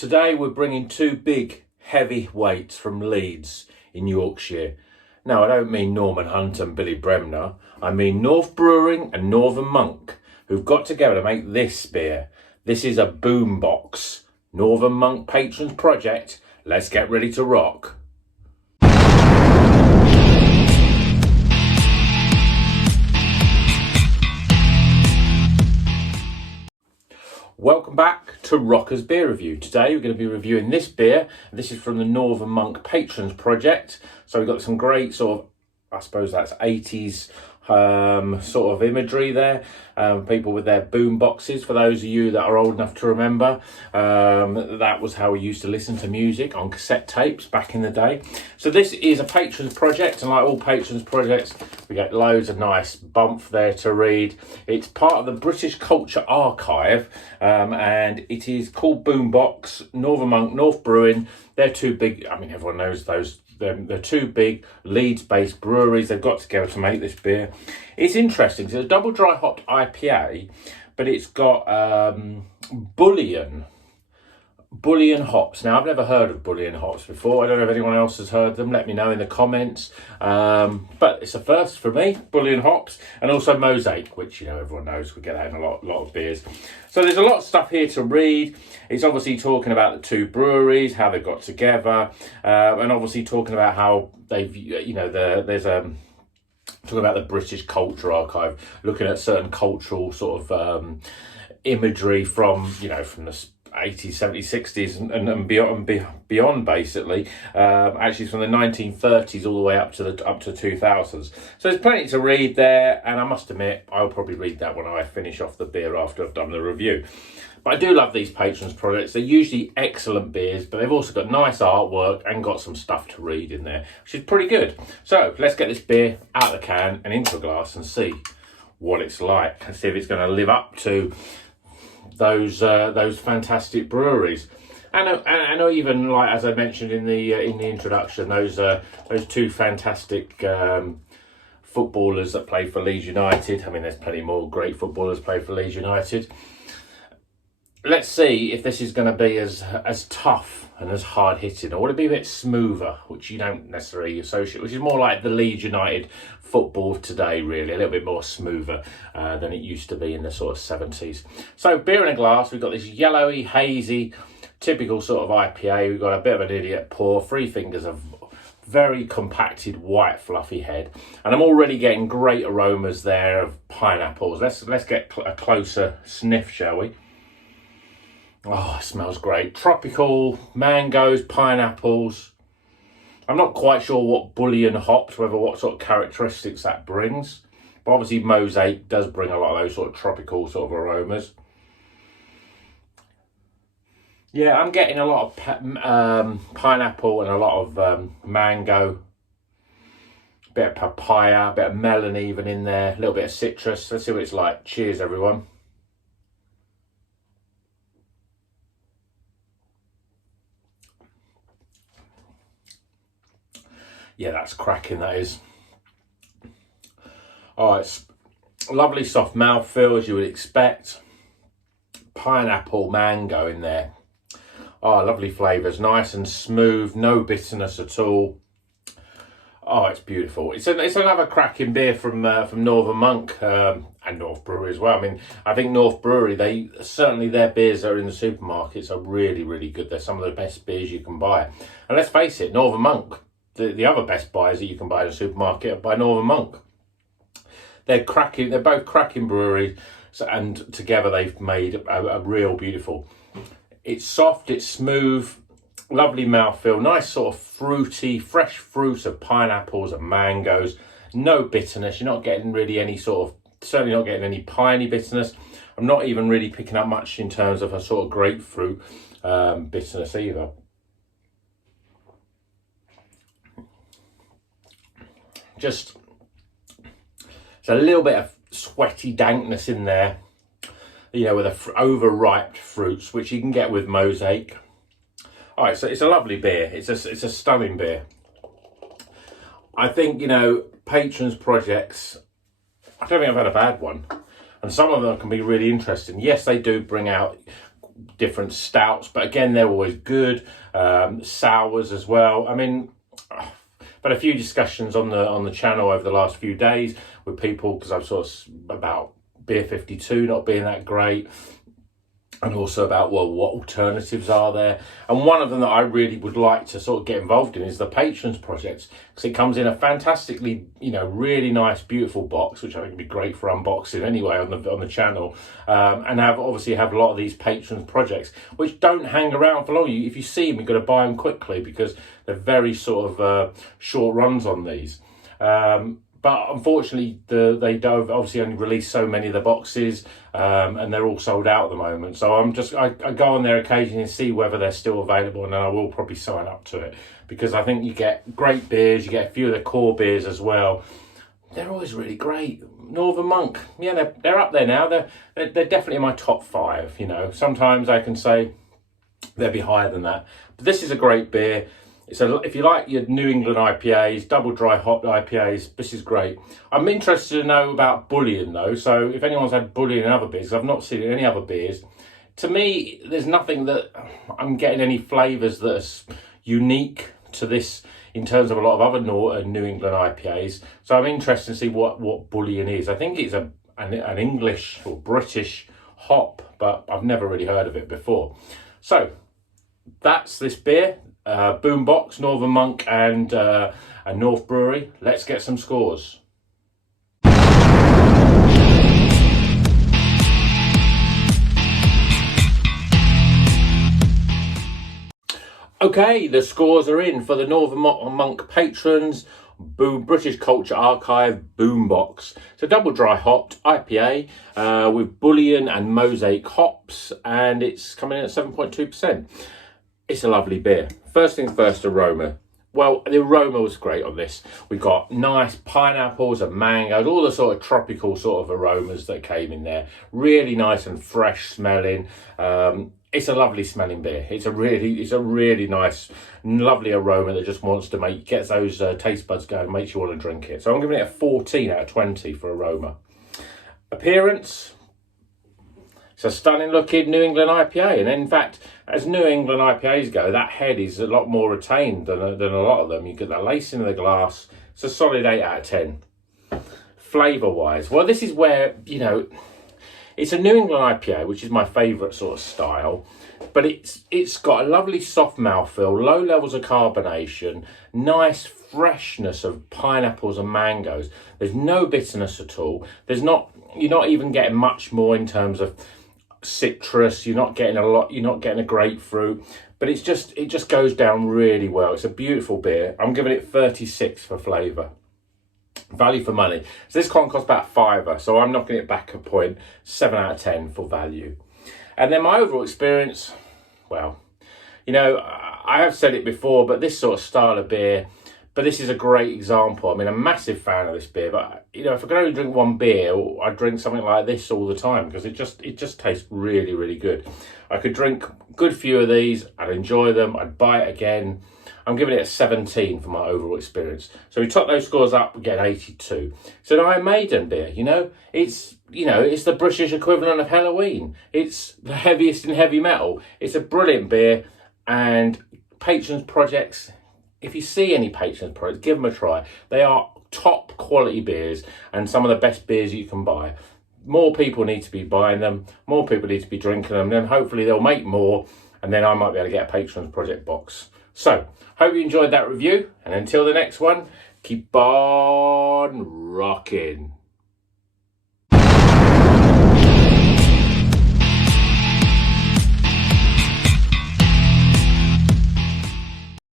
Today we're bringing two big heavy weights from Leeds in Yorkshire. Now I don't mean Norman Hunt and Billy Bremner, I mean North Brewing and Northern Monk, who've got together to make this beer. This is a boombox. Northern Monk Patrons Project. Let's get ready to rock. Welcome back to Rocker's Beer Review. Today we're going to be reviewing this beer. This is from the Northern Monk Patrons Project. So we've got some great sort of, I suppose that's 80s sort of imagery there. People with their boom boxes. For those of you that are old enough to remember, that was how we used to listen to music on cassette tapes back in the day. So this is a Patrons project, and like all Patrons projects, we get loads of nice bump there to read. It's part of the British Culture Archive, and it is called Boombox. Northern Monk, North Brewing. They're two big, I mean, everyone knows those. They're two big Leeds-based breweries. They've got together to make this beer. It's interesting. It's a double dry hopped IPA, but it's got bullion hops. Now, I've never heard of bullion hops before. I don't know if anyone else has heard them. Let me know in the comments. But it's a first for me, bullion hops, and also mosaic, which, you know, everyone knows. We get that in a lot of beers. So there's a lot of stuff here to read. It's obviously talking about the two breweries, how they got together, and obviously talking about how they've, you know, there's talking about the British Culture Archive, looking at certain cultural sort of imagery from, you know, from the 80s, 70s, 60s and beyond basically. Actually from the 1930s all the way up to 2000s. So there's plenty to read there, and I must admit I'll probably read that when I finish off the beer after I've done the review. But I do love these Patrons products. They're usually excellent beers, but they've also got nice artwork and got some stuff to read in there, which is pretty good. So let's get this beer out of the can and into a glass and see what it's like, and see if it's going to live up to those fantastic breweries, and even, like as I mentioned in the introduction, those two fantastic footballers that play for Leeds United. I mean, there's plenty more great footballers play for Leeds United. Let's see if this is going to be as tough and as hard hitting, or will it be a bit smoother, which you don't necessarily associate, which is more like the Leeds United football of today, really, a little bit more smoother than it used to be in the sort of 70s. So beer in a glass, we've got this yellowy, hazy, typical sort of IPA. We've got a bit of an idiot pour, 3 fingers of very compacted white fluffy head, and I'm already getting great aromas there of pineapples. Let's get a closer sniff, shall we? Oh, it smells great. Tropical, mangoes, pineapples. I'm not quite sure what bullion hops, what sort of characteristics that brings. But obviously mosaic does bring a lot of those sort of tropical sort of aromas. Yeah, I'm getting a lot of pineapple and a lot of mango. A bit of papaya, a bit of melon even in there. A little bit of citrus. Let's see what it's like. Cheers, everyone. Yeah, that's cracking, that is. Oh, it's lovely soft mouthfeel, as you would expect. Pineapple, mango in there. Oh, lovely flavours, nice and smooth, no bitterness at all. Oh, it's beautiful. It's another cracking beer from Northern Monk and North Brewery as well. I mean, I think North Brewery, certainly their beers that are in the supermarkets are really, really good. They're some of the best beers you can buy. And let's face it, Northern Monk, the other best buys that you can buy in a supermarket are by Northern Monk. They're cracking. They're both cracking breweries, and together they've made a real beautiful. It's soft, it's smooth, lovely mouthfeel, nice sort of fruity, fresh fruit of pineapples and mangoes. No bitterness. You're not getting really any certainly not getting any piney bitterness. I'm not even really picking up much in terms of a sort of grapefruit bitterness either. Just, there's a little bit of sweaty dankness in there, you know, with overripe fruits, which you can get with mosaic. All right, so it's a lovely beer. It's a stunning beer. I think, you know, Patrons projects, I don't think I've had a bad one. And some of them can be really interesting. Yes, they do bring out different stouts, but again, they're always good. Sours as well. I mean, I've had a few discussions on the channel over the last few days with people, because I've sort of about Beer 52 not being that great, and also about, well, what alternatives are there. And one of them that I really would like to sort of get involved in is the Patrons Project, because it comes in a fantastically, really nice, beautiful box, which I think would be great for unboxing anyway on the channel, and obviously have a lot of these Patrons Projects, which don't hang around for long. If you see them, you've got to buy them quickly, because they're very sort of short runs on these. But unfortunately, they don't obviously only release so many of the boxes, and they're all sold out at the moment. So I go on there occasionally and see whether they're still available, and then I will probably sign up to it, because I think you get great beers, you get a few of the core beers as well. They're always really great. Northern Monk, yeah, they're up there now. They're definitely in my top 5. Sometimes I can say they'll be higher than that, but this is a great beer. If you like your New England IPAs, double dry hop IPAs, this is great. I'm interested to know about Bullion though. So if anyone's had Bullion in other beers, I've not seen it in any other beers. To me, there's nothing that I'm getting any flavours that's unique to this in terms of a lot of other New England IPAs. So I'm interested to see what Bullion is. I think it's an English or British hop, but I've never really heard of it before. So that's this beer. Boombox, Northern Monk and North Brewery. Let's get some scores. Okay, the scores are in for the Northern Monk Patrons British Culture Archive Boombox. It's a double dry hopped IPA with Bullion and Mosaic hops, and it's coming in at 7.2%. It's a lovely beer. First things first, aroma. Well, the aroma was great on this. We got nice pineapples and mangoes, all the sort of tropical sort of aromas that came in there. Really nice and fresh smelling. It's a lovely smelling beer. It's a really nice, lovely aroma that just gets those taste buds going and makes you want to drink it. So I'm giving it a 14 out of 20 for aroma. Appearance. It's a stunning looking New England IPA, and in fact, as New England IPAs go, that head is a lot more retained than a lot of them. You get that lace in the glass. It's a solid 8 out of 10. Flavour wise, well, this is where, it's a New England IPA, which is my favourite sort of style, but it's got a lovely soft mouthfeel, low levels of carbonation, nice freshness of pineapples and mangoes. There's no bitterness at all. You're not even getting much more in terms of citrus. You're not getting a grapefruit, but it just goes down really well. It's a beautiful beer. I'm giving it 36 for flavour. Value for money. So this can cost about £5, so I'm knocking it back a point. 7 out of 10 for value. And then my overall experience, well, I have said it before, but this sort of style of beer, but this is a great example. I mean, I'm a massive fan of this beer, but if I could only drink one beer, I'd drink something like this all the time, because it just tastes really, really good. I could drink a good few of these, I'd enjoy them, I'd buy it again. I'm giving it a 17 for my overall experience. So we top those scores up, we get 82. So an Iron Maiden beer, it's the British equivalent of Halloween. It's the heaviest in heavy metal. It's a brilliant beer, and Patrons Projects, if you see any Patrons Projects, give them a try. They are top quality beers and some of the best beers you can buy. More people need to be buying them. More people need to be drinking them. Then hopefully they'll make more, and then I might be able to get a Patrons Project box. So, hope you enjoyed that review, and until the next one, keep on rocking.